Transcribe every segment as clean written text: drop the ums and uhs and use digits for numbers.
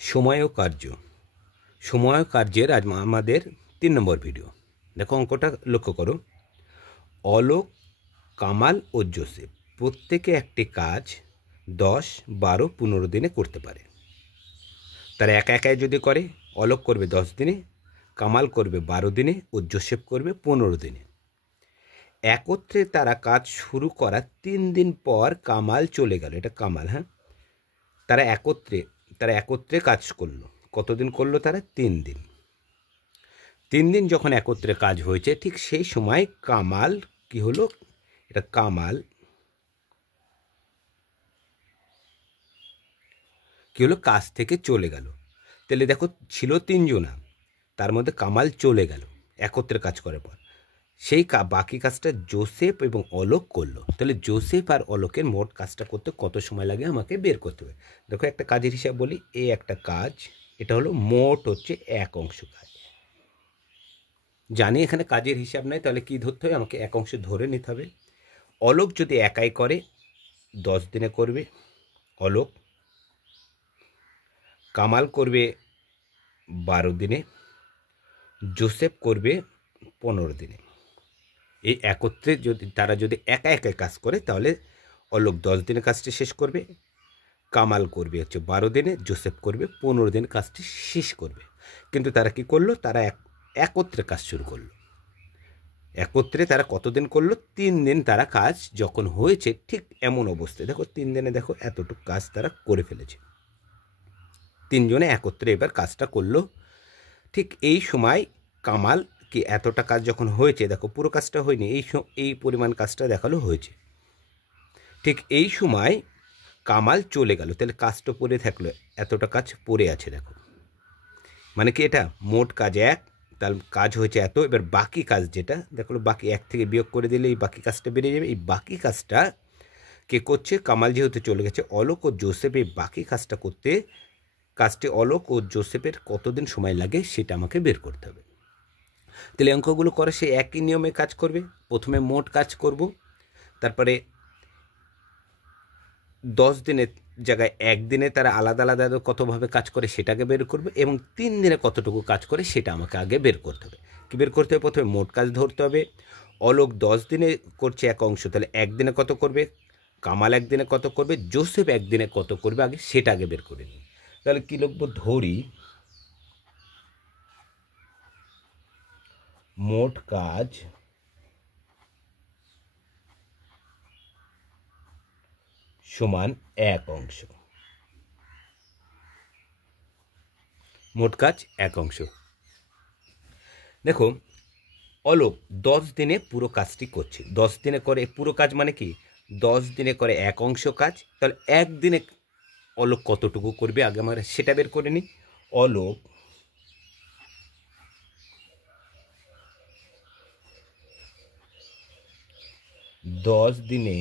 সময় ও কার্য। সময় ও কার্যের আজ আমাদের 3 নম্বর ভিডিও। দেখো অঙ্কটা লক্ষ্য করো। অলোক, কামাল ও জোসেফ প্রত্যেকে একটি কাজ 10, 12, 15 দিনে করতে পারে। তারা একা একাই যদি করে, অলোক করবে 10 দিনে, কামাল করবে 12 দিনে ও জোসেফ করবে 15 দিনে। একত্রে তারা কাজ শুরু করার 3 দিন পর কামাল চলে গেল। এটা কামাল, হ্যাঁ। তারা একত্রে কাজ করলো। কতদিন করলো তারা? 3 দিন। 3 দিন যখন একত্রে কাজ হয়েছে, ঠিক সেই সময় কামাল কি হলো? এটা কামাল কি হলো? কাজ থেকে চলে গেল। তাহলে দেখো, ছিল 3 জনা, তার মধ্যে কামাল চলে গেল একত্রে কাজ করার পর। সেই বাকি কাজটা জোসেফ এবং অলোক করলো। তাহলে জোসেফ আর অলোকের মোট কাজটা করতে কত সময় লাগে আমাকে বের করতে হবে। দেখো, একটা কাজের হিসাব বলি। এই একটা কাজ, এটা হলো মোট হচ্ছে 1 অংশ কাজ। জানি এখানে কাজের হিসাব নাই, তাহলে কি ধরতে হবে? আমাকে 1 অংশ ধরে নিতে হবে। অলোক যদি একাই করে 10 দিনে করবে অলোক। কামাল করবে 12 দিনে, জোসেফ করবে 15 দিনে। এই একত্রে তারা যদি একা একা কাজ করে, তাহলে অলোক 10 দিনে কাজটি শেষ করবে, কামাল করবে হচ্ছে 12 দিনে, জোসেফ করবে 15 দিনে কাজটি শেষ করবে। কিন্তু তারা কি করলো? তারা একত্রে কাজ শুরু করলো। একত্রে তারা কতদিন করলো? 3 দিন। তারা কাজ যখন হয়েছে ঠিক এমন অবস্থায়, দেখো 3 দিনে দেখো এতটুকু কাজ তারা করে ফেলেছে। 3 জনে একত্রে এবার কাজটা করলো। ঠিক এই সময় কামাল কি এতটা কাজ যখন হয়েছে, দেখো পুরো কাজটা হয়নি, এই পরিমাণ কাজটা দেখালো হয়েছে। ঠিক এই সময় কামাল চলে গেল। তাহলে কাজটা পড়ে থাকলো, এতটা কাজ পড়ে আছে। দেখো মানে কি, এটা মোট কাজ 1, তার কাজ হয়েছে এত। এবার বাকি কাজ যেটা দেখো, বাকি 1 থেকে বিয়োগ করে দিলে এই বাকি কাজটা বেরিয়ে যাবে। এই বাকি কাজটা কে করছে? কামাল যেহেতু চলে গেছে, অলোক ও জোসেফ এই বাকি কাজটা করতে, কাজটি অলোক ও জোসেফের কতদিন সময় লাগে সেটা আমাকে বের করতে হবে। তাহলে অঙ্কগুলো করে সে একই নিয়মে কাজ করবে। প্রথমে মোট কাজ করব, তারপরে 10 দিনের জায়গায় 1 দিনে তারা আলাদা আলাদা কতভাবে কাজ করে সেটাকে বের করবে, এবং 3 দিনে কতটুকু কাজ করে সেটা আমাকে আগে বের করতে হবে। কী বের করতে হবে? প্রথমে মোট কাজ ধরতে হবে। অলোক 10 দিনে করছে 1 অংশ, তাহলে 1 দিনে কত করবে? কামাল 1 দিনে কত করবে? জোসেফ 1 দিনে কত করবে? আগে সেটা আগে বের করে নিই। তাহলে কী লিখব? ধরি মোট কাজ সমান 1 অংশ। মোট কাজ 1 অংশ। দেখো, অলোক 10 দিনে পুরো কাজটি করছে। 10 দিনে করে পুরো কাজ মানে কি? 10 দিনে করে 1 অংশ কাজ। তাহলে 1 দিনে অলোক কতটুকু করবে আগে আমরা সেটা বের করে নিই। অলোক 10 দিনে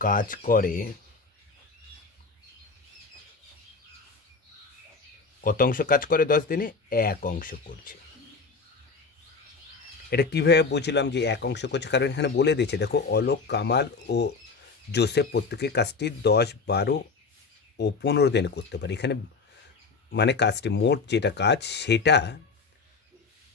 কাজ করে কত অংশ কাজ করে? 10 দিনে 1 অংশ করছে। এটা কীভাবে বুঝলাম যে 1 অংশ করছে? কারণ এখানে বলে দিয়েছে, দেখো অলোক, কামাল ও জোসেফ প্রত্যেকের কাজটি 10, 12 ও 15 দিনে করতে পারে। এখানে মানে কাজটি মোট যেটা কাজ সেটা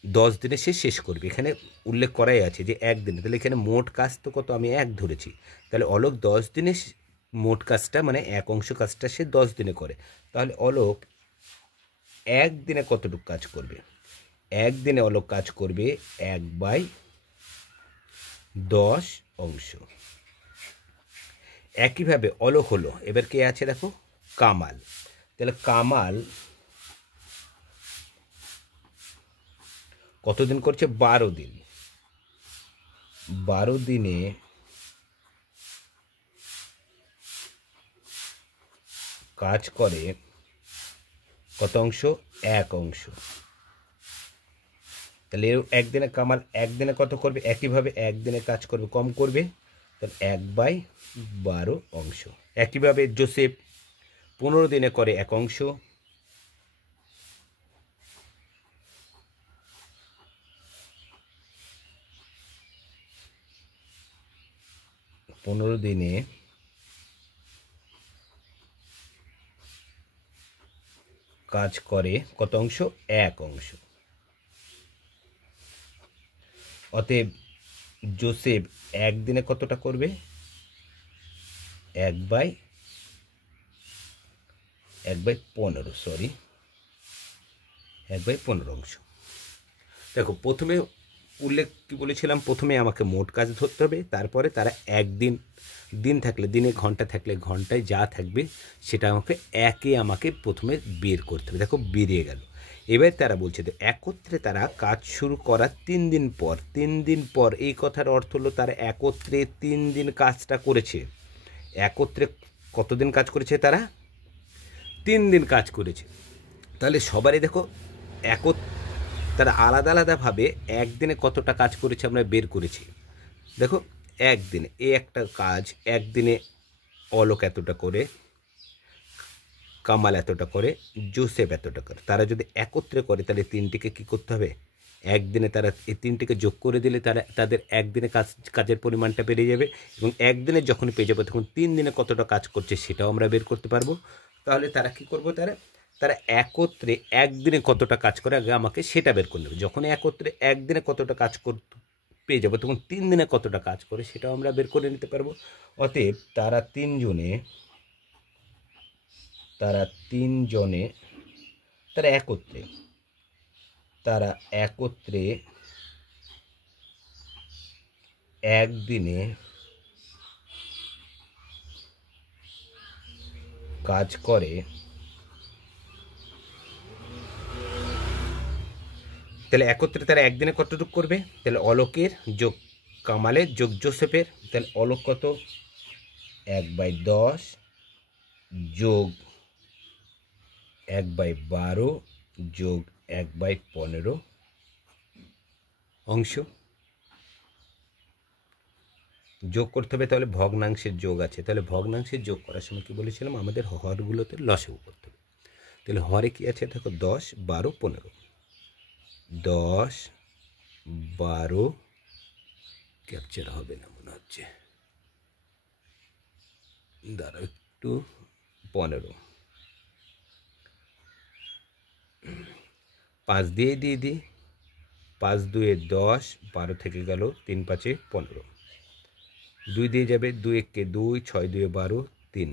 10 দিনে সে শেষ করবে। এখানে উল্লেখ করাই আছে যে 1 দিনে। তাহলে এখানে মোট কাজ তো কত? আমি 1 ধরেছি। তাহলে অলোক 10 দিনে মোট কাজটা মানে 1 অংশ কাজটা সে 10 দিনে করে। তাহলে অলোক 1 দিনে কতটুকু কাজ করবে? 1 দিনে অলোক কাজ করবে 1/10 অংশ। একইভাবে অলোক হলো, এবার কে আছে দেখো? কামাল। তাহলে কামাল কতদিন করছে? 12 দিন। 12 দিনে কাজ করে কত অংশ? 1 অংশ। তাহলে 1 দিনে কামাল 1 দিনে কত করবে? একইভাবে 1 দিনে কাজ করবে, কম করবে, তাহলে 1/12 অংশ। একইভাবে জোসেফ 15 দিনে করে 1 অংশ। 15 দিনে কাজ করে কত অংশ? এক অংশ। অতএব জোসেফ একদিনে কতটা করবে? 1/15, সরি, 1/15 অংশ। দেখো প্রথমে উল্লেখ কী বলেছিলাম, প্রথমে আমাকে মোট কাজ ধরতে হবে, তারপরে তারা একদিন, দিন থাকলে দিনে, ঘন্টা থাকলে ঘন্টায়, যা থাকবে সেটা আমাকে প্রথমে বের করতে হবে। দেখো বেরিয়ে গেল। এবার তারা বলছে যে একত্রে তারা কাজ শুরু করার 3 দিন পর, 3 দিন পর, এই কথার অর্থ হলো তারা একত্রে 3 দিন কাজটা করেছে। একত্রে কতদিন কাজ করেছে? তারা 3 দিন কাজ করেছে। তাহলে সবারই দেখো তারা আলাদা আলাদাভাবে একদিনে কতটা কাজ করেছে আমরা বের করেছি। দেখো একদিনে এই একটা কাজ, একদিনে অলোক এতটা করে, কামাল এতটা করে, জোসেফ এতটা করে। তারা যদি একত্রে করে তাহলে তিনটিকে কী করতে হবে? একদিনে তারা এই তিনটিকে যোগ করে দিলে তাদের একদিনে কাজের পরিমাণটা বেড়ে যাবে, এবং একদিনে যখন পেয়ে যাবে তখন 3 দিনে কতটা কাজ করছে সেটাও আমরা বের করতে পারবো। তাহলে তারা কী করবো? তারা একত্রে একদিনে কতটা কাজ করে আগে আমাকে সেটা বের করে নেবে। যখন একত্রে একদিনে কতটা কাজ পেয়ে যাবো তখন 3 দিনে কতটা কাজ করে সেটাও আমরা বের করে নিতে পারবো। অতএব তারা তিনজনে একত্রে একদিনে কাজ করে। তাহলে একত্রে তারা একদিনে কতটুকু করবে? তাহলে অলোকের যোগ কামালের যোগ জোসেফের, তাহলে অলোক কত? 1/10 যোগ 1/12 যোগ 1/15 অংশ যোগ করতে হবে। তাহলে ভগ্নাংশের যোগ আছে, তাহলে ভগ্নাংশের যোগ করার সময় কী বলেছিলাম? আমাদের হরগুলোতে লসাগু করতে হবে। তাহলে হরে কী আছে? দেখো 10, 12, 15। 10, 12 ক্যাপচার হবে না মনে হচ্ছে, দাঁড়াও একটু, 15, 5 দিয়ে দিই, 5 2 10, 12 থেকে গেল, 3 5 15, 2 দিয়ে যাবে, 2 1 2, 6 2 12, 3,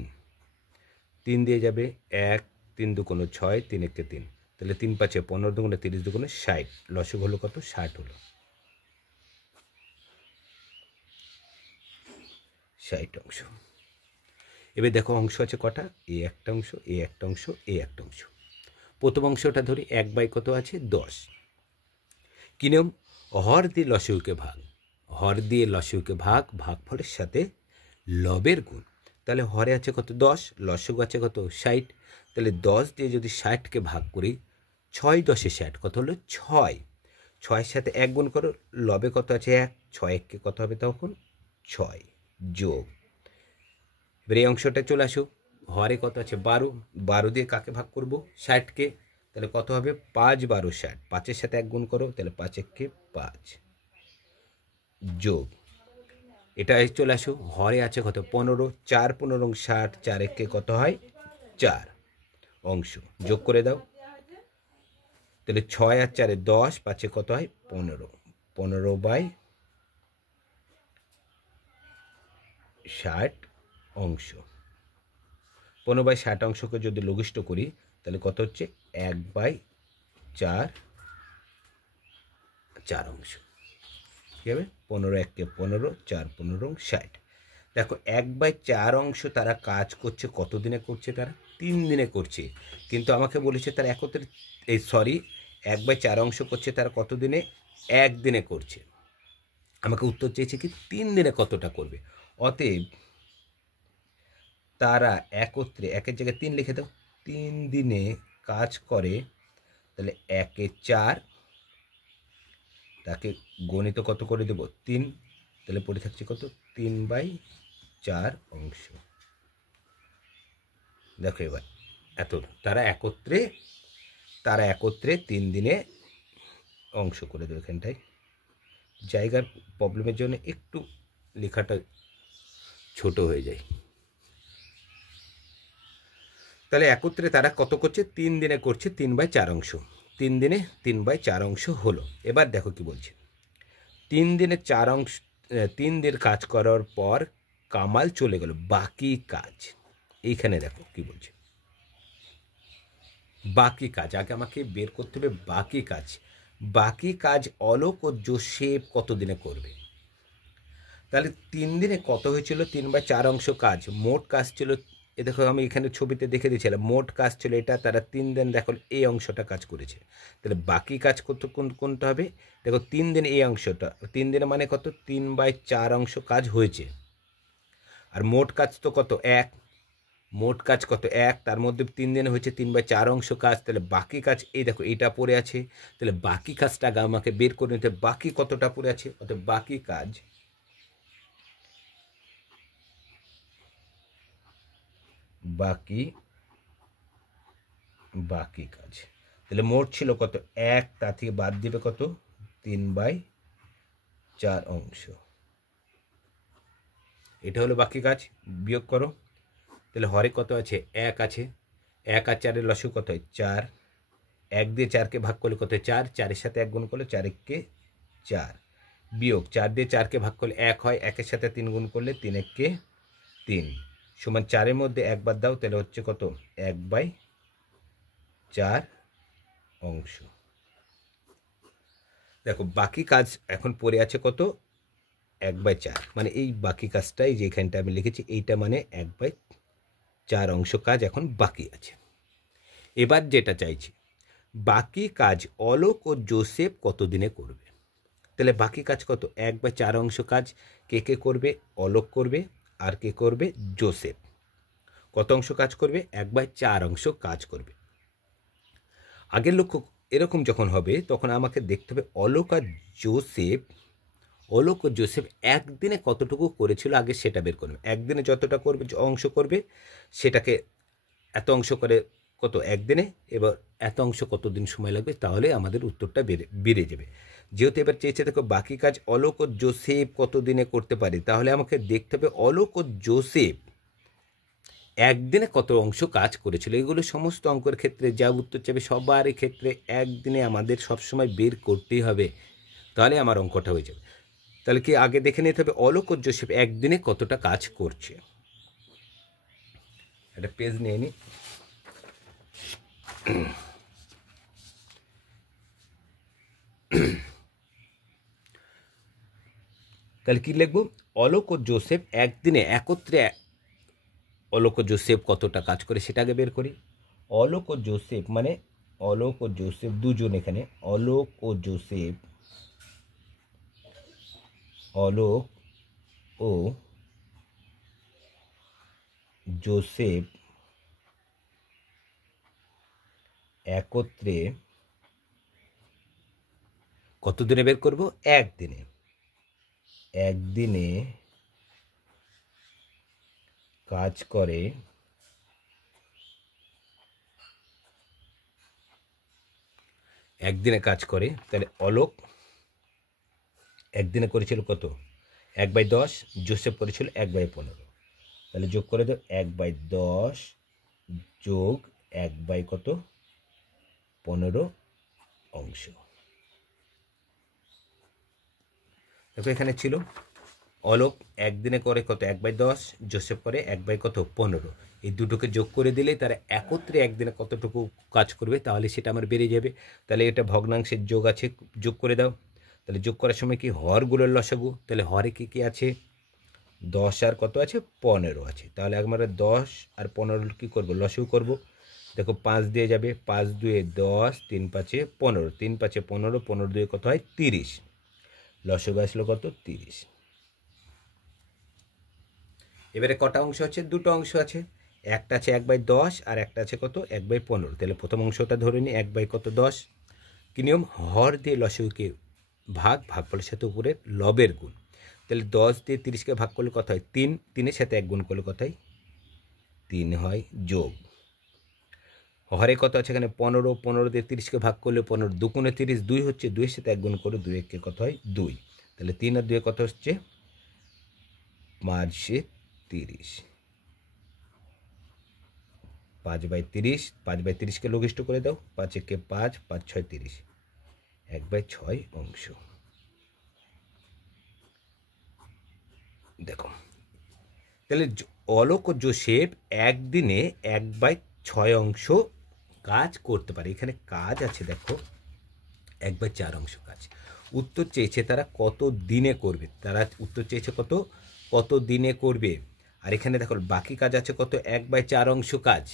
3 দিয়ে যাবে 1, 3 2 6, 3 1 3, তাহলে 3 5 15 2 30 2 60, লসক হলো কত? 60 হলো, 60 অংশ। এবার দেখো অংশ আছে কটা? এ একটা অংশ, এ একটা অংশ, এ একটা অংশ। প্রথম অংশটা ধরি 1/, কত আছে? 10। কি নিয়ম? হর দিয়ে লসউকে ভাগ, হর দিয়ে লসউকে ভাগ, ভাগফলের সাথে লবের গুণ। তাহলে হরে আছে কত? 10, লসগু আছে কত? 60। তাহলে 10 দিয়ে যদি 60কে ভাগ করি, 6 10 60, কত হলো? 6। 6-এর সাথে 1 গুণ করো, লবে কত আছে? 1, 6 1কে কত হবে তখন? 6 যোগ। এবার এই অংশটা চলে আসো, হরে কত আছে? 12, 12 দিয়ে কাকে ভাগ করব? 60কে, তাহলে কত হবে? 5 12 60, 5-এর সাথে 1 গুণ করো, তাহলে 5 1কে 5 যোগ। এটা চলে আসো, হরে আছে কত? 15, 4 15 60, 4 1কে কত হয়? 4 অংশ যোগ করে দাও, তাহলে 6 আর 4 10, 5-এ কত হয়? 15, 15/60 অংশ। 15/60 অংশকে যদি লঘিষ্ঠ করি তাহলে কত হচ্ছে? 1/4 অংশ। কী হবে? 15 1কে 15, 4 15 60। দেখো 1/4 অংশ তারা কাজ করছে, কত দিনে করছে? তারা 3 দিনে করছে। কিন্তু আমাকে বলেছে তারা একত্রে 1/4 অংশ করছে তারা কত দিনে? 1 দিনে করছে। আমাকে উত্তর চেয়েছে কি 3 দিনে কতটা করবে। অতএব তারা একত্রে, একের জায়গায় 3 লিখে দাও, 3 দিনে কাজ করে। তাহলে 1 4, তাকে গণিত কত করে দেব? 3, তাহলে পড়ে থাকছে কত? 3/4 অংশ। দেখো এবার এত তারা একত্রে 3 দিনে অংশ করে দেবে। এখানটায় জায়গার প্রবলেমের জন্য একটু লেখাটা ছোট হয়ে যায়। তাহলে একত্রে তারা কত করছে, 3 দিনে করছে 3/4 অংশ। 3 দিনে 3/4 অংশ হলো। এবার দেখো কি বলছে, 3 দিনে 4 অংশ, 3 দিন কাজ করার পর কামাল চলে গেল, বাকি কাজ। এইখানে দেখো কি বলছে, বাকি কাজ আগে আমাকে বের করতে হবে। বাকি কাজ, বাকি কাজ অলোক ও জোসেফ কত দিনে করবে। তাহলে 3 দিনে কত হয়েছিল, 3/4 অংশ কাজ। মোট কাজ ছিল, এ দেখো আমি এখানে ছবিতে দেখে দিয়েছিলাম, মোট কাজ ছিল এটা, তারা 3 দিন দেখো এই অংশটা কাজ করেছে। তাহলে বাকি কাজ কত কোনটা হবে, দেখো 3 দিন এই অংশটা, 3 দিনে মানে কত, 3/4 অংশ কাজ হয়েছে। আর মোট কাজ তো কত, 1। মোট কাজ কত, 1, তার মধ্যে 3 দিনে হয়েছে 3/4 অংশ কাজ। তাহলে বাকি কাজ এই দেখো এইটা পড়ে আছে। তাহলে বাকি কাজটা আগে আমাকে বের করে নিতে, বাকি কতটা পড়ে আছে, অর্থাৎ বাকি কাজ, বাকি বাকি কাজ। তাহলে মোট ছিল কত, 1, তা থেকে বাদ দিবে কত, 3/4 অংশ। এটা হলো বাকি কাজ, বিয়োগ করো। তাহলে হরে কত আছে, 1 আছে। 1 আর 4-এর লসগু কত হয়, 4। 1 দিয়ে 4কে ভাগ করলে কত হয়, 4। 4-এর সাথে 1 গুণ করলে 4 একে 4, বিয়োগ 4 দিয়ে 4কে ভাগ করলে 1 হয়। 1-এর সাথে 3 গুণ করলে 3 একে 3, সমান 4-এর মধ্যে 1 বাদ দাও, তাহলে হচ্ছে কত, 1/4 অংশ। দেখো বাকি কাজ এখন পড়ে আছে কত, 1/4, মানে এই বাকি কাজটাই যেখানটা আমি লিখেছি এইটা মানে 1/4 অংশ কাজ এখন বাকি আছে। এবার যেটা চাইছি, বাকি কাজ অলোক ও জোসেফ কত দিনে করবে। তাহলে বাকি কাজ কত, 1/4 অংশ কাজ কে কে করবে, অলোক করবে, আর কে করবে, জোসেফ। কত অংশ কাজ করবে, 1/4 অংশ কাজ করবে। আগের লক্ষ্য এরকম যখন হবে তখন আমাকে দেখতে হবে অলোক আর জোসেফ, অলোক ও জোসেফ একদিনে কতটুকু করেছিল আগে সেটা বের করবে। একদিনে যতটা করবে অংশ করবে সেটাকে এত অংশ করে কত, একদিনে, এবার এত অংশ কত দিন সময় লাগবে, তাহলে আমাদের উত্তরটা বেড়ে যাবে। যেহেতু এবার চেয়েছে দেখো বাকি কাজ অলোক ও জোসেফ কত দিনে করতে পারে, তাহলে আমাকে দেখতে হবে অলোক ও জোসেফ একদিনে কত অংশ কাজ করেছিল। এগুলো সমস্ত অঙ্কের ক্ষেত্রে যা উত্তর চাইবে সবারই ক্ষেত্রে একদিনে আমাদের সবসময় বের করতেই হবে, তাহলে আমার অঙ্কটা হয়ে যাবে। তাহলে কি আগে দেখে নিতে হবে অলোক ও জোসেফ একদিনে কতটা কাজ করছে। একটা পেজ নিয়ে নি, তাহলে কি লিখবো, অলোক ও জোসেফ একদিনে একত্রে, অলোক ও জোসেফ কতটা কাজ করে সেটা আগে বের করি। অলোক ও জোসেফ মানে অলোক ও জোসেফ দুজন, এখানে অলোক ও জোসেফ, অলোক ও জোসেফ একত্রে কত দিনে বের করব, একদিনে। একদিনে কাজ করে, একদিনে কাজ করে। তাহলে অলোক একদিনে করেছিল কত, 1/10, জোসেফ করেছিল 1/15। তাহলে যোগ করে দাও, 1/10 যোগ 1/15 অংশ। দেখো এখানে ছিল অলোক একদিনে করে কত, 1/10, জোসেফ করে 1/15। এই দুটোকে যোগ করে দিলেই তারা একত্রে একদিনে কতটুকু কাজ করবে, তাহলে সেটা আমার বেড়ে যাবে। তাহলে এটা ভগ্নাংশের যোগ আছে, যোগ করে দাও। তাহলে যোগ করার সময় কি হরগুলোর লসাগু, তাহলে হরে কি কি আছে, 10 আর কত আছে, 15 আছে। তাহলে আমরা 10 আর 15 কী করবো, লসাগু করব। দেখো 5 দিয়ে যাবে, 5 2 10, 3 5 15, 3 5 15, 15 2 কত হয়, 30। লসাগু আসলো কত, 30। এবারে কটা অংশ আছে, দুটো অংশ আছে, একটা আছে 1/10 আর একটা আছে কত, 1/15। তাহলে প্রথম অংশটা ধরে নিই, 1/10, কি নিয়ম, হর দিয়ে লসাগুকে ভাগফলের সাথে উপরে লবের গুণ। তাহলে 10 দিয়ে 30কে ভাগ করলে কত হয়, 3, 3-এর সাথে 1 গুণ করলে কত হয়, 3 হয়, যোগ হরে কত আছে এখানে 15, 15 দিয়ে 30কে ভাগ করলে 15 দুগুণে 30, 2 হচ্ছে, 2-এর সাথে 1 গুণ করে 2 একে কত হয়, 2। তাহলে 3 আর 2 কত হচ্ছে, 5 30, 5/30, 5/30কে লঘিষ্ঠ করে দাও, 5 একে 5, 5 6 30, 1/6 অংশ। দেখো তাহলে অলোক ও যোসেফ একদিনে 1/6 অংশ কাজ করতে পারে। এখানে কাজ আছে দেখো 1/4 অংশ কাজ। উত্তর চেয়েছে তারা কত দিনে করবে, তারা উত্তর চেয়েছে কত দিনে করবে। আর এখানে দেখো বাকি কাজ আছে কত, 1/4 অংশ কাজ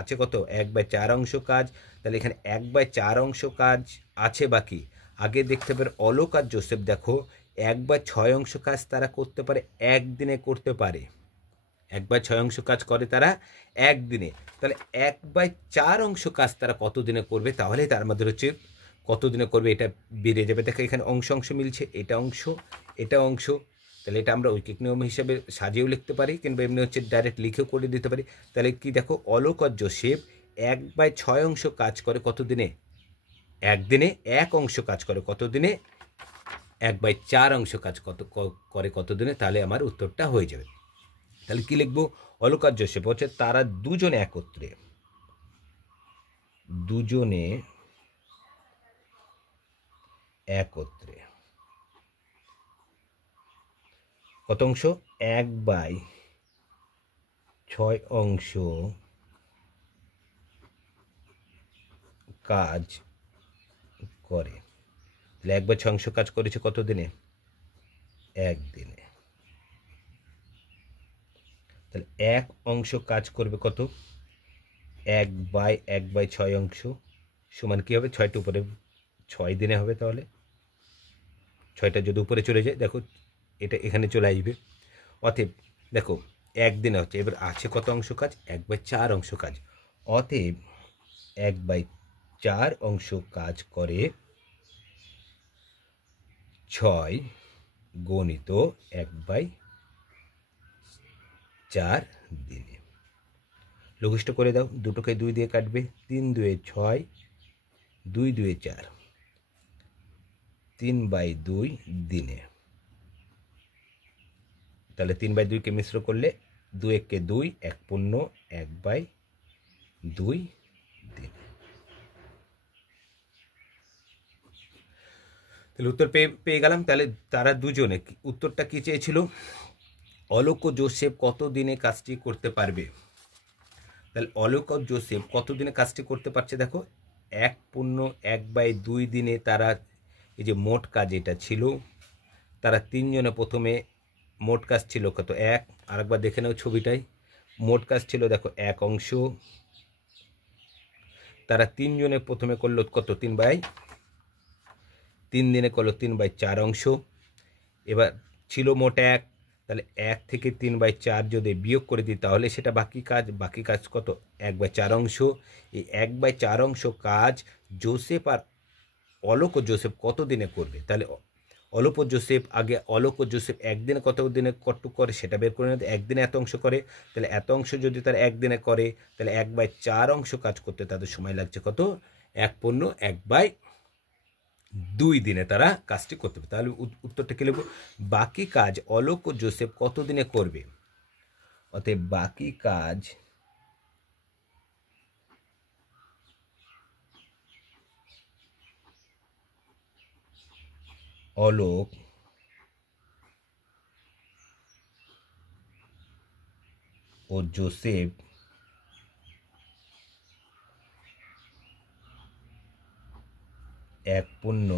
আছে কত, 1/4 অংশ কাজ। তাহলে এখানে 1/4 অংশ কাজ আছে বাকি। আগে দেখতে পাবে অলোক আর যোসেফ দেখো 1/6 অংশ কাজ তারা করতে পারে, একদিনে করতে পারে। 1/6 অংশ কাজ করে তারা একদিনে। তাহলে 1/4 অংশ কাজ তারা কত দিনে করবে, তাহলে তার মধ্যে হচ্ছে কত দিনে করবে এটা বেরিয়ে যাবে। দেখো এখানে অংশ অংশ মিলছে, এটা অংশ এটা অংশ। তাহলে এটা আমরা ঐকিক নিয়ম হিসেবে সাজিয়েও লিখতে পারি, কিংবা এমনি হচ্ছে ডাইরেক্ট লিখেও করে দিতে পারি। তাহলে কি দেখো অলোক আর যোসেফ 1/6 অংশ কাজ করে কত দিনে, একদিনে। 1 অংশ কাজ করে কত দিনে, 1/4 অংশ কাজ করে কত দিনে। তাহলে আমার উত্তরটা হয়ে যাবে। তাহলে কি লিখবো, অলোক আর যোসেফ হচ্ছে তারা দুজনে একত্রে কত অংশ, 1/6 অংশ কাজ করে। তাহলে 1/6 অংশ কাজ করেছে কত দিনে, একদিনে। তাহলে 1 অংশ কাজ করবে কত, 1/6 অংশ সমান কী হবে, 6টা উপরে 6 দিনে হবে। তাহলে 6টা যদি উপরে চলে যায় দেখো এটা এখানে চলে আসবে। অতএব দেখো একদিনে হচ্ছে, এবার আছে কত অংশ কাজ, 1/4 অংশ কাজ। অতএব 1/4 অংশ কাজ করে 6 গণিত 1/4 দিনে। লঘিষ্ঠ করে দাও, দুটোকে 2 দিয়ে কাটবে, 3 2 6, 2 2 4, 3/2 দিনে। তাহলে 3/2কে মিশ্র করলে 2 1 2, 1 পূর্ণ 1/2 দিন। তাহলে উত্তর পেয়ে গেলাম। তাহলে তারা দুজনে, উত্তরটা কি চেয়েছিল, অলোক ও যোসেফ কত দিনে কাজটি করতে পারবে। তাহলে অলোক ও যোসেফ কত দিনে কাজটি করতে পারছে, দেখো 1 পূর্ণ 1/2 দিনে তারা, এই যে মোট কাজ এটা ছিল, তারা তিনজনে প্রথমে মোট কাজ ছিল কত, 1। আরেকবার দেখে নাও ছবিটাই, মোট কাজ ছিল দেখো 1 অংশ। তারা তিনজনে প্রথমে করলো কত, 3 দিনে করলো 3/4 অংশ। এবার ছিল মোট 1, তাহলে 1 থেকে 3/4 যদি বিয়োগ করে দিই তাহলে সেটা বাকি কাজ কত, 1/4 অংশ। এই 1/4 অংশ কাজ যোসেফ আর অলোক ও যোসেফ কত দিনে করবে। তাহলে অলোক ও যোসেফ, আগে অলোক ও যোসেফ একদিনে কত দিনে কতটুকু করে সেটা বের করে নিতে। একদিনে এত অংশ করে, তাহলে এত অংশ যদি তারা একদিনে করে তাহলে 1/4 অংশ কাজ করতে তাদের সময় লাগছে কত, 1 পূর্ণ 1/2 দিনে তারা কাজটি করতে পারে। তাহলে উত্তরটা কি লিখব, বাকি কাজ অলোক ও যোসেফ কত দিনে করবে। অতএব বাকি কাজ অলোক ও যোসেফ 1 পূর্ণ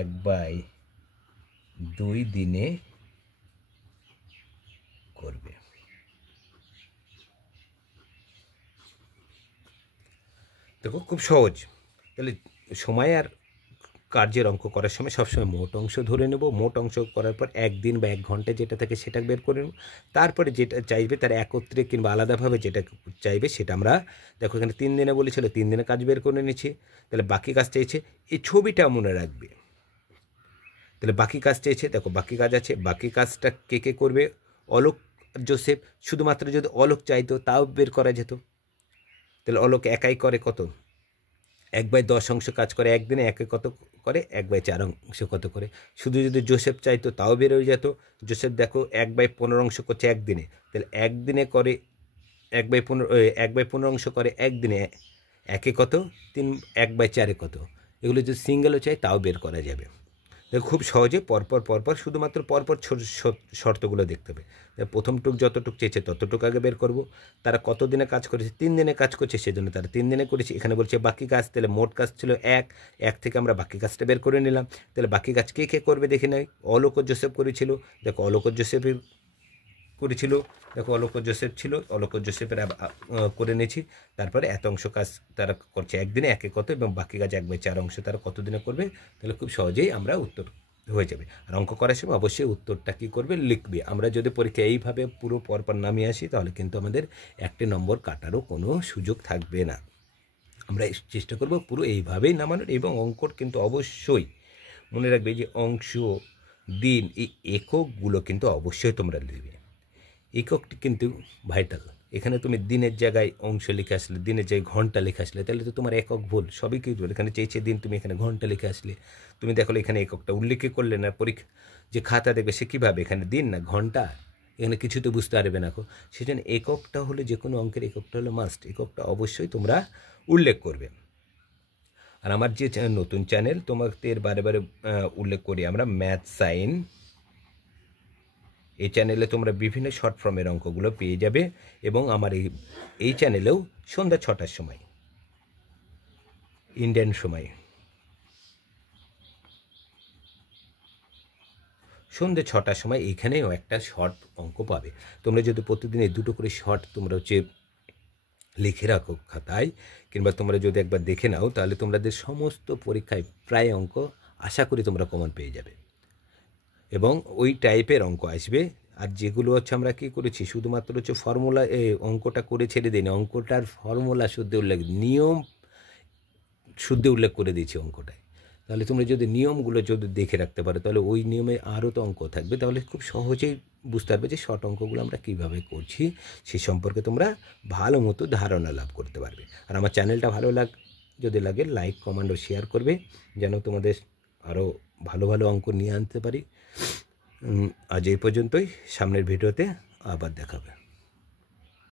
1/2 দিনে করবে। দেখো খুব সহজ। তাহলে সময় আর কার্যের অঙ্ক করার সময় সবসময় মোট অংশ ধরে নেব। মোট অংশ করার পর 1 দিন বা 1 ঘন্টা যেটা থাকে সেটা বের করে নেব। তারপরে যেটা চাইবে তার একত্রে কিংবা আলাদাভাবে যেটা চাইবে সেটা আমরা, দেখো এখানে 3 দিনে বলেছিল, 3 দিনে কাজ বের করে নিচ্ছি। তাহলে বাকি কাজ চাইছে, এই ছবিটা মনে রাখবে। তাহলে বাকি কাজ চেয়েছে, দেখো বাকি কাজ আছে, বাকি কাজটা কে করবে, অলোক যোসেফ। শুধুমাত্র যদি অলোক চাইতো তাও বের করা যেত। তাহলে অলোক একাই করে কত, 1/10 অংশ কাজ করে একদিনে, একে কত করে, 1/4 অংশ কত করে। শুধু যদি জোসেফ চাইতো তাও বের হয়ে যেত। জোসেফ দেখো 1/15 অংশ করছে একদিনে, তাহলে একদিনে করে 1/15 অংশ করে একদিনে, একে কত, 1/4 কত, এগুলো যদি সিঙ্গেলও চাই তাও বের করা যাবে। খুব সহজে পরপর শুধুমাত্র পরপর শর্তগুলো দেখতে হবে। প্রথম টুক যতটুক চেয়েছে ততটুকু আগে বের করব। তারা কত দিনে কাজ করেছে, 3 দিনে কাজ করছে, সেজন্য তারা 3 দিনে করেছে। এখানে বলছে বাকি কাজ, তাহলে মোট কাজ ছিল 1 থেকে আমরা বাকি কাজটা বের করে নিলাম। তাহলে বাকি কাজ কে করবে দেখে নেই। অলোক জোসেফ করেছিল, দেখো অলোক জোসেফের করেছিল, দেখো অলোক জোসেফ ছিল, অলোক জোসেফের করে নিয়েছি। তারপরে এত অংশ কাজ তারা করছে একদিনে, একে কত, এবং বাকি কাজ 1/4 অংশ তারা কত দিনে করবে। তাহলে খুব সহজেই আমরা উত্তর হয়ে যাবে। আর অঙ্ক করার সময় অবশ্যই উত্তরটা কী করবে, লিখবে। আমরা যদি পরীক্ষায় এইভাবে পুরো পরপর নামিয়ে আসি তাহলে কিন্তু আমাদের 1 নম্বর কাটারও কোনো সুযোগ থাকবে না। আমরা চেষ্টা করব পুরো এইভাবেই নামানোর। এবং অঙ্কর কিন্তু অবশ্যই মনে রাখবে যে অংশ, দিন, এই এককগুলো কিন্তু অবশ্যই তোমরা লিখবে। এককটি কিন্তু ভাইটাল। এখানে তুমি দিনের জায়গায় অংশ লিখে আসলে, দিনের জায়গায় ঘন্টা লিখে আসলে, তাহলে তো তোমার একক ভুল। সবই কি ভুল। এখানে চেয়েছে দিন, তুমি এখানে ঘন্টা লিখে আসলে, তুমি দেখো এখানে এককটা উল্লেখই করলে না। পরীক্ষা যে খাতা দেখবে সে কীভাবে এখানে দিন না ঘন্টা, এখানে কিছু তো বুঝতে পারবে না। সেজন্য এককটা হলো, যে কোনো অঙ্কের এককটা হলো মাস্ট। এককটা অবশ্যই তোমরা উল্লেখ করবে। আর আমার যে নতুন চ্যানেল, তোমাদের বারে বারে উল্লেখ করি আমরা, ম্যাথ সাইন, এই চ্যানেলে তোমরা বিভিন্ন শর্ট ফর্মের অঙ্কগুলো পেয়ে যাবে। এবং আমার এই চ্যানেলেও সন্ধ্যা 6টার সময় ইন্ডিয়ান সময়, সন্ধ্যে 6টার সময় এইখানেও একটা শর্ট অঙ্ক পাবে। তোমরা যদি প্রতিদিন এই 2টো করে শর্ট তোমরা লিখে রাখো খাতায়, কিংবা তোমরা যদি একবার দেখে নাও, তাহলে তোমাদের সমস্ত পরীক্ষায় প্রায় অঙ্ক আশা করি তোমরা কমন পেয়ে যাবে। এবং ওই টাইপের অঙ্ক আসবে। আর যেগুলো আমরা কী করেছি, শুধুমাত্র ফর্মুলা, অঙ্কটা করে ছেড়ে দিই না, অঙ্কটার ফর্মুলা শুদ্ধ উল্লেখ, নিয়ম শুদ্ধ উল্লেখ করে দিয়েছি অঙ্কটায়। তাহলে তোমরা যদি নিয়মগুলো যদি দেখে রাখতে পারো, তাহলে ওই নিয়মে আরও তো অঙ্ক থাকবে। তাহলে খুব সহজেই বুঝতে পারবে যে শর্ট অঙ্কগুলো আমরা কীভাবে করছি, সেই সম্পর্কে তোমরা ভালো মতো ধারণা লাভ করতে পারবে। আর আমার চ্যানেলটা ভালো যদি লাগে, লাইক, কমেন্ট ও শেয়ার করবে, যেন তোমাদের আরও ভালো ভালো অঙ্ক নিয়ে আনতে পারি। আজ এই পর্যন্তই। সামনের ভিডিওতে আবার দেখাবে।